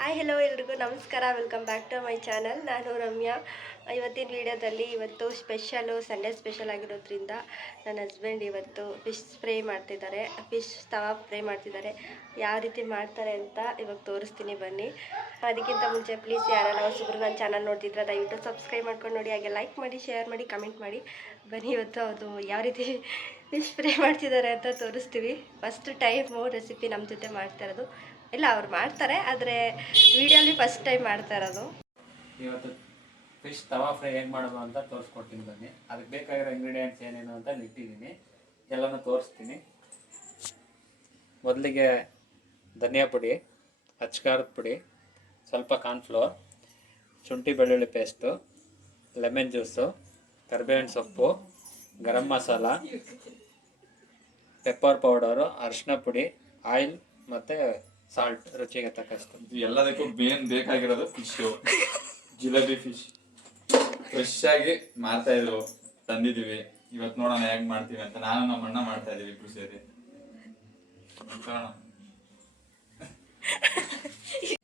Hi hello ಎಲ್ರಿಗೂ. ನಮಸ್ಕಾರ. Welcome back to my channel ನಾನು ರಮ್ಯಾ. ಇವತ್ತಿನ ವಿಡಿಯೋದಲ್ಲಿ ಇವತ್ತು ಸ್ಪೆಷಲು ಸಂಡೇ ಸ್ಪೆಷಲ್ ಆಗಿರೋದ್ರಿಂದ ನನ್ನ ಹಸ್ಬೆಂಡ್ ಇವತ್ತು ಫಿಶ್ ಫ್ರೈ ಮಾಡ್ತಿದ್ದಾರೆ. ಫಿಶ್ ತವಾ ಫ್ರೈ ಮಾಡ್ತಿದ್ದಾರೆ. ಯಾವ ರೀತಿ ಮಾಡ್ತಾರೆ ಅಂತ ಇವಾಗ ತೋರಿಸ್ತೀನಿ ಬನ್ನಿ. ಅದಕ್ಕಿಂತ ಮುಂಚೆ ಪ್ಲೀಸ್ ಯಾರೆಲ್ಲ ಹೊಸಬ್ರು ನನ್ನ ಚಾನಲ್ ನೋಡ್ತಿದ್ರೆ ದಯವಿಟ್ಟು ಸಬ್ಸ್ಕ್ರೈಬ್ ಮಾಡ್ಕೊಂಡು ನೋಡಿ. ಹಾಗೆ ಲೈಕ್ ಮಾಡಿ ಶೇರ್ ಮಾಡಿ ಕಮೆಂಟ್ ಮಾಡಿ. ಬನ್ನಿ ಇವತ್ತು ಅದು ಯಾವ ರೀತಿ ಫಿಶ್ ಫ್ರೈ ಮಾಡ್ತಿದ್ದಾರೆ ಅಂತ ತೋರಿಸ್ತೀವಿ. ಫಸ್ಟ್ ಟೈಮು ರೆಸಿಪಿ ನಮ್ಮ ಜೊತೆ ಮಾಡ್ತಾ ಇರೋದು. ಇಲ್ಲ, ಅವ್ರು ಮಾಡ್ತಾರೆ, ಆದರೆ ವಿಡಿಯೋಲಿ ಫಸ್ಟ್ ಟೈಮ್ ಮಾಡ್ತಾ ಇರೋದು. ಇವತ್ತು ಫಿಶ್ ತವಾ ಫ್ರೈ ಹೆಂಗೆ ಮಾಡೋದು ಅಂತ ತೋರಿಸ್ಕೊಡ್ತೀನಿ ಬನ್ನಿ. ಅದಕ್ಕೆ ಬೇಕಾಗಿರೋ ಇಂಗ್ರೀಡಿಯೆಂಟ್ಸ್ ಏನೇನು ಅಂತ ಇಟ್ಟಿದ್ದೀನಿ. ಎಲ್ಲನೂ ತೋರಿಸ್ತೀನಿ. ಮೊದಲಿಗೆ ಧನಿಯಾ ಪುಡಿ, ಅಚ್ಕಾರದ ಪುಡಿ, ಸ್ವಲ್ಪ ಕಾರ್ನ್ಫ್ಲೋರ್ ಶುಂಠಿ ಬೆಳ್ಳುಳ್ಳಿ ಪೇಸ್ಟು ಲೆಮನ್ ಜ್ಯೂಸು ಕರಿಬೇವಿನ ಸೊಪ್ಪು, ಗರಂ ಮಸಾಲ ಪೆಪ್ಪರ್ ಪೌಡರು ಅರಿಶಿನ ಪುಡಿ ಆಯಿಲ್ ಮತ್ತು ಸಾಲ್ಟ್ ರುಚಿಗೆ ತಕ್ಕಷ್ಟು. ಇದು ಎಲ್ಲದಕ್ಕೂ ಮೇನ್ ಬೇಕಾಗಿರೋದು ಫಿಶ್ ಜಿಲೇಬಿ ಫಿಶ್ ಫ್ರೆಶ್ ಆಗಿ ಮಾಡ್ತಾ ಇದ್ರು ತಂದಿದೀವಿ ಇವತ್ತು ನೋಡೋಣ ಹೇಗ್ ಮಾಡ್ತೀವಿ ಅಂತ. ನಾನು ನಮ್ಮ ಅಣ್ಣ ಮಾಡ್ತಾ ಇದೀವಿ ಇಬ್ರು ಸೇರಿ.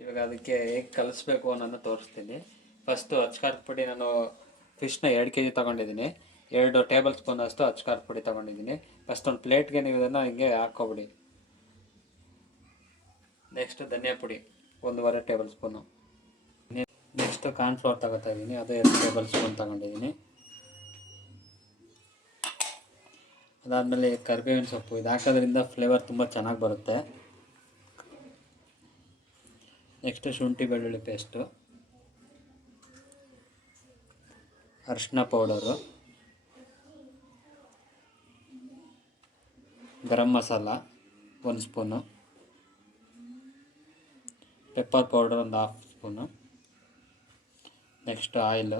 ಇವಾಗ ಅದಕ್ಕೆ ಹೇಗೆ ಕಲಿಸ್ಬೇಕು ಅನ್ನೋದನ್ನ ತೋರಿಸ್ತೀನಿ. ಫಸ್ಟು ಅಚ್ಕಾರದ ಪುಡಿ ನಾನು ಫಿಶ್ನ ಎರಡು ಕೆ ಜಿ ತೊಗೊಂಡಿದ್ದೀನಿ. ಎರಡು ಟೇಬಲ್ ಸ್ಪೂನ್ ಅಷ್ಟು ಅಚ್ಕಾರದ ಪುಡಿ ತೊಗೊಂಡಿದ್ದೀನಿ. ಫಸ್ಟ್ ಒಂದು ಪ್ಲೇಟ್ಗೆ ನೀವು ಇದನ್ನು ಹಿಂಗೆ ಹಾಕ್ಕೊಬಿಡಿ. ನೆಕ್ಸ್ಟ್ ಧನಿಯಾ ಪುಡಿ, ಒಂದೂವರೆ ಟೇಬಲ್ ಸ್ಪೂನು ನೆಕ್ಸ್ಟ್ ಕಾರ್ನ್ಫ್ಲವರ್ ತಗೋತಾ ಇದ್ದೀನಿ ಅದು ಎರಡು ಟೇಬಲ್ ಸ್ಪೂನ್ ತಗೊಂಡಿದ್ದೀನಿ ಅದಾದಮೇಲೆ ಕರಿಬೇವಿನ ಸೊಪ್ಪು, ಇದು ಹಾಕೋದ್ರಿಂದ ಫ್ಲೇವರ್ ತುಂಬ ಚೆನ್ನಾಗಿ ಬರುತ್ತೆ. ನೆಕ್ಸ್ಟ್ ಶುಂಠಿ ಬೆಳ್ಳುಳ್ಳಿ ಪೇಸ್ಟು ಅರಿಶಿನ ಪೌಡರು ಗರಂ ಮಸಾಲ, ಒಂದು ಸ್ಪೂನು ಪೆಪ್ಪರ್ ಪೌಡರ್ ಒಂದು ಹಾಫ್ ಸ್ಪೂನು ನೆಕ್ಸ್ಟ್ ಆಯಿಲು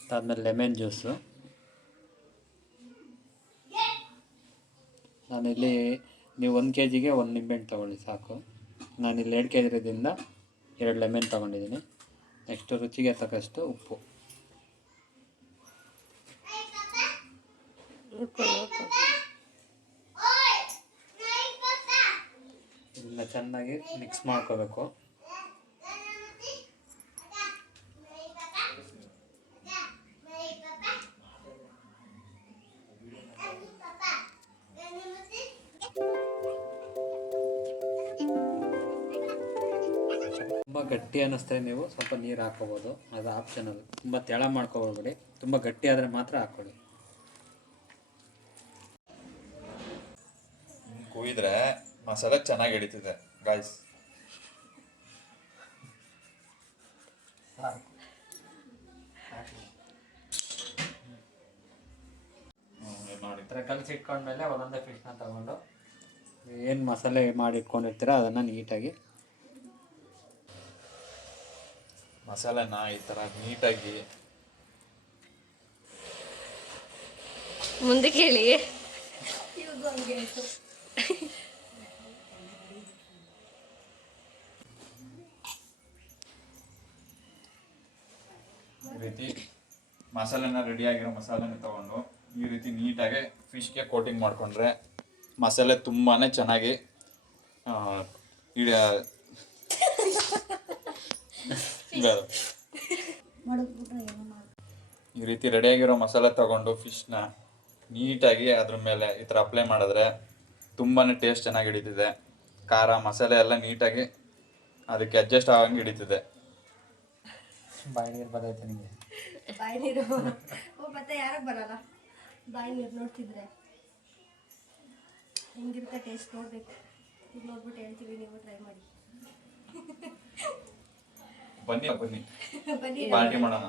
ಅದಾದಮೇಲೆ ಲೆಮನ್ ಜ್ಯೂಸು ನಾನಿಲ್ಲಿ ನೀವು ಒಂದು ಕೆ ಜಿಗೆ ಒಂದು ನಿಂಬೆಹಣ್ಣು ತೊಗೊಳ್ಳಿ ಸಾಕು. ನಾನಿಲ್ಲಿ ಎರಡು ಕೆ ಜಿ ಇರೋದ್ರಿಂದ ಎರಡು ಲೆಮನ್ ತೊಗೊಂಡಿದ್ದೀನಿ. ನೆಕ್ಸ್ಟು ರುಚಿಗೆ ತಕ್ಕಷ್ಟು ಉಪ್ಪು. ಇದನ್ನ ಚೆನ್ನಾಗಿ ಮಿಕ್ಸ್ ಮಾಡ್ಕೋಬೇಕು. ತುಂಬ ಗಟ್ಟಿ ಅನ್ನಿಸ್ತಾರೆ ನೀವು. ಸ್ವಲ್ಪ ನೀರು ಹಾಕೋಬೋದು ಅದು ಆಪ್ಷನಲ್ ತುಂಬ ತೆಳ ಮಾಡ್ಕೋಬೇಡಿ. ತುಂಬ ಗಟ್ಟಿ ಆದರೆ ಮಾತ್ರ ಹಾಕ್ಕೊಳ್ಳಿ ಮಸಾಲೆ ಚೆನ್ನಾಗಿ ಹಿಡಿತಿದೆ ಗಾಯ್ಸ್ ನೋಡಿ ಥರ ಕಲಸಿ ಇಟ್ಕೊಂಡ್ಮೇಲೆ ಒಂದೊಂದೇ ಫಿಶ್ನ ತಗೊಂಡು ಏನು ಮಸಾಲೆ ಮಾಡಿ ಇಟ್ಕೊಂಡಿರ್ತೀರ ಅದನ್ನು ನೀಟಾಗಿ? ಮಸಾಲೆನ ಈ ತರ ನೀಟಾಗಿ ಮುಂದೆ ಕೇಳಿ ಈ ರೀತಿ ಮಸಾಲೆನ ಆಗಿರೋ ಮಸಾಲೆನ ತಗೊಂಡು ಈ ರೀತಿ ನೀಟಾಗಿ ಫಿಶ್ಗೆ ಕೋಟಿಂಗ್ ಮಾಡಿಕೊಂಡ್ರೆ ಮಸಾಲೆ ತುಂಬಾ ಚೆನ್ನಾಗಿ. ಈ ರೀತಿ ರೆಡಿಯಾಗಿರೋ ಮಸಾಲೆ ತಗೊಂಡು ಫಿಶ್ನ ನೀಟಾಗಿ ಅದ್ರ ಮೇಲೆ ಈ ಥರ ಅಪ್ಲೈ ಮಾಡಿದ್ರೆ ತುಂಬಾ ಟೇಸ್ಟ್ ಚೆನ್ನಾಗಿ ಹಿಡಿತಿದೆ ಖಾರ ಮಸಾಲೆ ಎಲ್ಲ ನೀಟಾಗಿ ಅದಕ್ಕೆ ಅಡ್ಜಸ್ಟ್ ಆಗಂಗೆ ಹಿಡಿತಿದೆ ಬಾಯಿ ನೀರು ನಿಮಗೆ ಬಾಯಿ ನೀರು ಓ ಮತ್ತೆ ಯಾರಿಗೆ ಬರಲ್ಲ? ಬಾಯಿ ನೀರು ನೋಡ್ತಿದ್ರೆ. ಹೆಂಗಿರುತ್ತೆ ಟೇಸ್ಟ್ ನೋಡ್ಬೇಕು. ಇದು ನೋಡ್ಬಿಟ್ಟು ಹೇಳ್ತೀವಿ ನೀವು ಟ್ರೈ ಮಾಡಿ. ಬನ್ನಿ ಬನ್ನಿ. ಬನ್ನಿ. ಪಾರ್ಟಿ ಮಾಡೋಣ.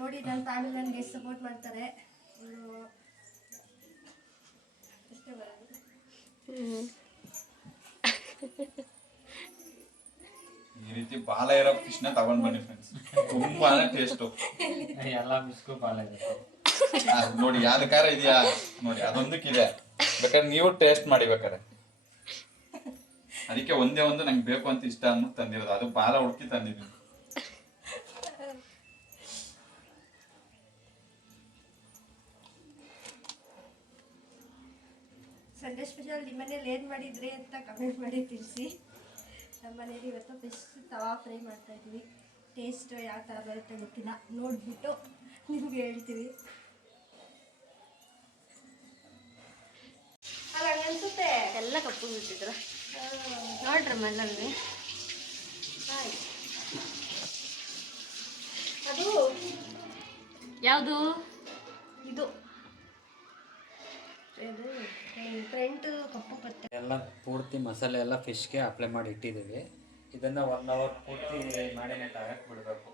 ನೋಡಿ ನನ್ನ ಫ್ಯಾಮಿಲಿ ನನಗೆ ಎಷ್ಟು ಸಪೋರ್ಟ್ ಮಾಡ್ತಾರೆ. ಅಷ್ಟೇ ಬರೋದು ರೀತಿ ಬಾಲ ಇರೋ ನ ತಗೊಂಡ್ ಬನ್ನಿ ಫ್ರೆಂಡ್ಸ್ ತುಂಬಾನೇ ಟೇಸ್ಟು ಎಲ್ಲ ಫಿಶ್ಗು ಬಾಲ ಇದೆ. ನೋಡಿ ಯಾವ್ದಕ್ಕಾರ ಇದೆಯಾ? ನೋಡಿ ಅದೊಂದಕ್ಕಿದೆ. ಬೇಕಾದ್ರೆ ನೀವು ಟೇಸ್ಟ್ ಮಾಡಿ ಬೇಕಾದ್ರೆ. ಅದಕ್ಕೆ ಒಂದೇ ಒಂದು ನಂಗೆ ಬೇಕು ಅಂತ ಇಷ್ಟ ಅಂದ್ಬಿಟ್ಟು ತಂದಿರೋದು. ಅದು ಬಾಲ ಹುಡುಕಿ ತಂದಿದ್ದೀನಿ. ಸಂಡೇ ಸ್ಪೆಷಲ್ ನಿಮ್ಮನೇಲಿ ಏನು ಮಾಡಿದ್ರಿ ಅಂತ ಕಮೆಂಟ್ ಮಾಡಿ ತಿಳಿಸಿ. ನಮ್ಮ ಮನೇಲಿ ಇವತ್ತು ಫಿಶ್ ತವಾ ಫ್ರೈ ಮಾಡ್ತಾ ಇದ್ದೀವಿ ಟೇಸ್ಟ್ ಯಾವ ಥರ ಬರುತ್ತೆ ಗೊತ್ತಿಲ್ಲ. ನೋಡಿಬಿಟ್ಟು ನಿಮ್ಗೆ ಹೇಳ್ತೀವಿ. ಅಲ್ಲ ಅನ್ಸುತ್ತೆ ಎಲ್ಲ ಕಪ್ಪು ಬಿಟ್ಟಿದ್ರ. ನೋಡ್ರಮ್ಮ ಎಲ್ಲರೂ ಅದು ಯಾವುದು? ಎಲ್ಲ ಪೂರ್ತಿ ಮಸಾಲೆ ಎಲ್ಲ ಫಿಶ್ಗೆ ಅಪ್ಲೈ ಮಾಡಿ ಇಟ್ಟಿದ್ದೀವಿ. ಇದನ್ನು ಒನ್ ಅವರ್ ಪೂರ್ತಿ ಮ್ಯಾರಿನೇಟ್ ಆಗಕ್ಕೆ ಬಿಡಬೇಕು.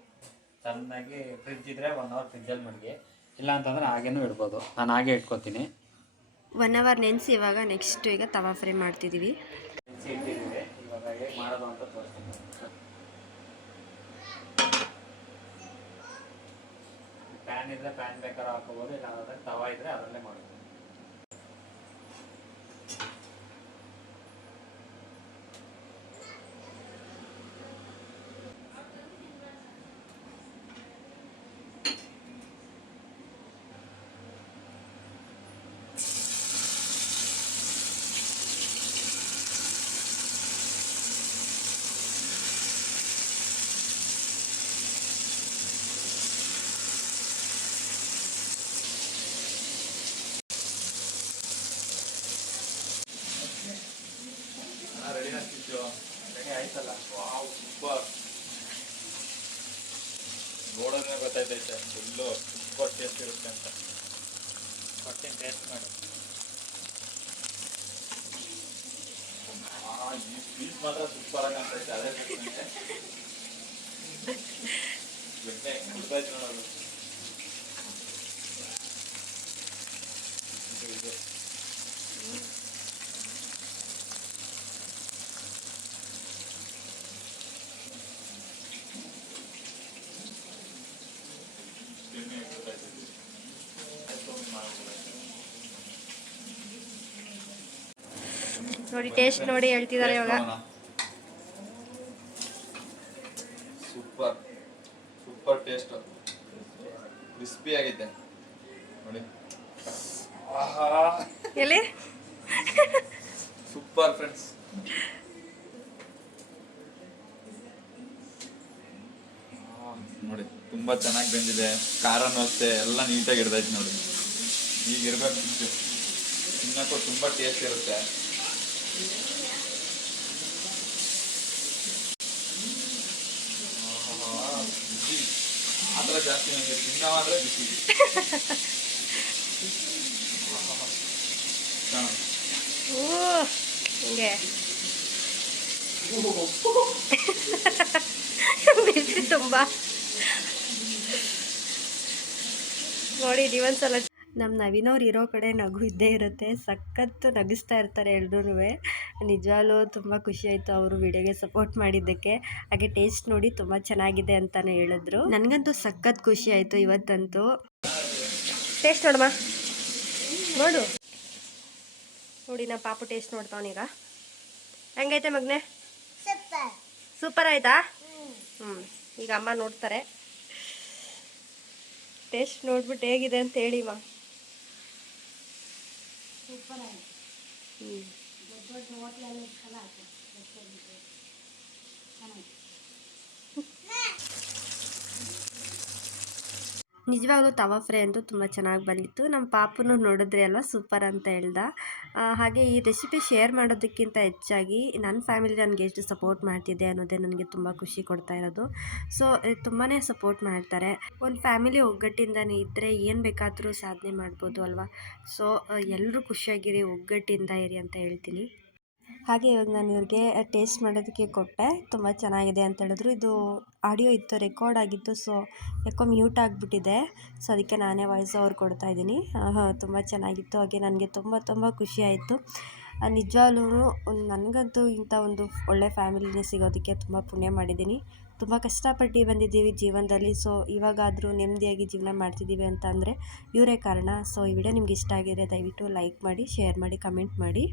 ಚೆನ್ನಾಗಿ ಫ್ರಿಜ್ ಇದ್ದರೆ ಒನ್ ಅವರ್ ಫ್ರಿಜ್ಜಲ್ಲಿ ಮಡಗಿ. ಇಲ್ಲ ಅಂತಂದರೆ ಹಾಗೇನೂ ಇಡ್ಬೋದು. ನಾನು ಹಾಗೆ ಇಟ್ಕೊತೀನಿ. ಒನ್ ಅವರ್ ನೆನೆಸಿ ಇವಾಗ ನೆಕ್ಸ್ಟ್ ಈಗ ತವಾ ಫ್ರೈ ಮಾಡ್ತಿದ್ದೀವಿ ನೆನೆಸಿ ಇಟ್ಟಿದ್ದೀವಿ. ಇವಾಗ ಹೇಗೆ ಮಾಡೋದು ಅಂತ ತೋರಿಸ್ತೀನಿ. ಪ್ಯಾನ್ ಇದ್ದರೆ ಪ್ಯಾನ್ ಬೇಕಾದ್ರೆ ಹಾಕೋಬೋದು ಇಲ್ಲ ಅಂದರೆ ತವಾ ಇದ್ದರೆ ಅದರಲ್ಲೇ ಮಾಡೋದು ರೆಡಿನಾ ಫಿಶ್ ರೆಡಿ ಆಯ್ತಲ್ಲ ವಾವ್ ಸೂಪರ್ ನೋಡೋದ್ರೆ ಗೊತ್ತಾಯ್ತೈತೆ ಫುಲ್ಲು ಸೂಪರ್ ಟೇಸ್ಟ್ ಇರುತ್ತೆ ಅಂತ ಕೊಡ್ತೀನಿ ಟೇಸ್ಟ್ ಮಾಡಿ ಆ, ಈ ಪೀಸ್ ಮಾತ್ರ ಸೂಪರ್ ಆಗಿ ಕಾಣ್ತೈತೆ ಅದೇ ಬೇಕು ನನಗೆ ಬೆಣ್ಣೆ ಗೊತ್ತಾಯ್ತು ನೋಡೋದು ನೋಡಿ ಟೇಸ್ಟ್ ನೋಡಿ ಹೇಳ್ತಿದ್ದಾರೆ ಇವಾಗ. ಸೂಪರ್ ಸೂಪರ್ ಟೇಸ್ಟ್ ಕ್ರಿಸ್ಪಿ ಆಗಿದೆ ನೋಡಿ. ಆಹಾ. ಎಲ್ಲಿ? ಸೂಪರ್ ಫ್ರೆಂಡ್ಸ್ ನೋಡಿ ತುಂಬಾ ಚೆನ್ನಾಗಿ ಬಂದಿದೆ. ಖಾರನೂ ಅಷ್ಟೇ ಎಲ್ಲ ನೀಟಾಗಿ ಹಿಡ್ದೈತೆ ನೋಡಿ. ಈಗ ಇರ್ಬೇಕು ತಿನ್ನಕ್ಕೂ ತುಂಬಾ ಟೇಸ್ಟ್ ಇರುತ್ತೆ. ಆಹಾ, ಬಿಸಿ ಆ ಥರ ಜಾಸ್ತಿ ನನಗೆ ತಿನ್ನವಾದ್ರೆ ಬಿಸಿ ಆಹಾ. ಕಾಣು. ಓ ಹಿಂಗೆ ಬಿಸಿ ತುಂಬ ನೋಡಿ ನೀವೊಂದ್ಸಲ ನಮ್ಮ ನವೀನವ್ರು ಇರೋ ಕಡೆ ನಗು ಇದ್ದೇ ಇರುತ್ತೆ. ಸಖತ್ತು ನಗಿಸ್ತಾ ಇರ್ತಾರೆ ಎಲ್ರೂ ನಿಜವಾಗ್ಲೂ ತುಂಬ ಖುಷಿಯಾಯಿತು ಆಯಿತು ಅವರು ವಿಡಿಯೋಗೆ ಸಪೋರ್ಟ್ ಮಾಡಿದ್ದಕ್ಕೆ. ಹಾಗೆ ಟೇಸ್ಟ್ ನೋಡಿ ತುಂಬ ಚೆನ್ನಾಗಿದೆ ಅಂತಲೇ ಹೇಳಿದ್ರು. ನನಗಂತೂ ಸಖತ್ ಖುಷಿ ಆಯಿತು ಇವತ್ತಂತೂ. ಟೇಸ್ಟ್ ನೋಡಮ್ಮ ನೋಡು. ನೋಡಿ ನಮ್ಮ ಪಾಪು ಟೇಸ್ಟ್ ನೋಡ್ತಾವನೀಗ ಹೆಂಗೈತೆ ಮಗ್ನೆ? ಸೂಪರ್. ಆಯ್ತಾ? ಹ್ಞೂ ಈಗ ಅಮ್ಮ ನೋಡ್ತಾರೆ. ಟೇಸ್ಟ್ ನೋಡ್ಬಿಟ್ಟು ಹೇಗಿದೆ ಅಂತ ಹೇಳಿ ಮಾ ಹ್ಞೂ ನಿಜವಾಗ್ಲೂ ತವಾ ಫ್ರೈ ಅಂತೂ ತುಂಬ ಚೆನ್ನಾಗಿ ಬಂದಿತ್ತು. ನಮ್ಮ ಪಾಪನು ನೋಡಿದ್ರೆ ಅಲ್ವಾ? ಸೂಪರ್ ಅಂತ ಹೇಳ್ದ. ಹಾಗೆ ಈ ರೆಸಿಪಿ ಶೇರ್ ಮಾಡೋದಕ್ಕಿಂತ ಹೆಚ್ಚಾಗಿ ನನ್ನ ಫ್ಯಾಮಿಲಿ ನನಗೆ ಎಷ್ಟು ಸಪೋರ್ಟ್ ಮಾಡ್ತಿದೆ ಅನ್ನೋದೇ ನನಗೆ ತುಂಬ ಖುಷಿ ಕೊಡ್ತಾ ಇರೋದು. ಸೊ ತುಂಬಾ ಸಪೋರ್ಟ್ ಮಾಡ್ತಾರೆ. ಒಂದು ಫ್ಯಾಮಿಲಿ ಒಗ್ಗಟ್ಟಿಂದನೇ ಇದ್ದರೆ ಏನು ಬೇಕಾದರೂ ಸಾಧನೆ ಮಾಡ್ಬೋದು ಅಲ್ವಾ? ಸೊ ಎಲ್ಲರೂ ಖುಷಿಯಾಗಿರಿ, ಒಗ್ಗಟ್ಟಿಂದ ಇರಿ ಅಂತ ಹೇಳ್ತೀನಿ. ಹಾಗೆ ಇವಾಗ ನಾನು ಇವ್ರಿಗೆ ಟೇಸ್ಟ್ ಮಾಡೋದಕ್ಕೆ ಕೊಟ್ಟೆ. ತುಂಬ ಚೆನ್ನಾಗಿದೆ ಅಂತ ಹೇಳಿದ್ರು. ಇದು ಆಡಿಯೋ ಇತ್ತು ರೆಕಾರ್ಡ್ ಆಗಿತ್ತು ಸೊ ಯಾಕೋ ಮ್ಯೂಟ್ ಆಗಿಬಿಟ್ಟಿದೆ. ಸೊ ಅದಕ್ಕೆ ನಾನೇ ವಾಯ್ಸ್ ಓವರ್ ಕೊಡ್ತಾ ಇದ್ದೀನಿ. ತುಂಬ ಚೆನ್ನಾಗಿತ್ತು. ಹಾಗೆ ನನಗೆ ತುಂಬ ತುಂಬ ಖುಷಿ ಆಯಿತು. ನಿಜವಾಗ್ಲೂ ನನಗಂತೂ ಇಂಥ ಒಂದು ಒಳ್ಳೆ ಫ್ಯಾಮಿಲಿನೇ ಸಿಗೋದಕ್ಕೆ ತುಂಬ ಪುಣ್ಯ ಮಾಡಿದ್ದೀನಿ. ತುಂಬ ಕಷ್ಟಪಟ್ಟು ಬಂದಿದ್ದೀವಿ ಜೀವನದಲ್ಲಿ. ಸೊ ಇವಾಗಾದರೂ ನೆಮ್ಮದಿಯಾಗಿ ಜೀವನ ಮಾಡ್ತಿದ್ದೀವಿ ಅಂತ ಅಂದರೆ ಇವರೇ ಕಾರಣ. ಸೊ ಈ ವಿಡಿಯೋ ನಿಮ್ಗೆ ಇಷ್ಟ ಆಗಿದೆ ದಯವಿಟ್ಟು ಲೈಕ್ ಮಾಡಿ ಶೇರ್ ಮಾಡಿ ಕಮೆಂಟ್ ಮಾಡಿ.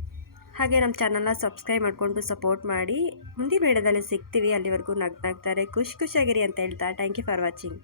ಹಾಗೆ ನಮ್ಮ ಚಾನಲ್ನ ಸಬ್ಸ್ಕ್ರೈಬ್ ಮಾಡಿಕೊಂಡು ಸಪೋರ್ಟ್ ಮಾಡಿ. ಮುಂದಿನ ವಿಡಿಯೋದಲ್ಲಿ ಸಿಗ್ತೀವಿ. ಅಲ್ಲಿವರೆಗೂ ನಗ್ನಾಗ್ತಾರೆ. ಖುಷಿ ಖುಷಿಯಾಗಿರಿ ಅಂತ ಹೇಳ್ತಾ. Thank you for watching.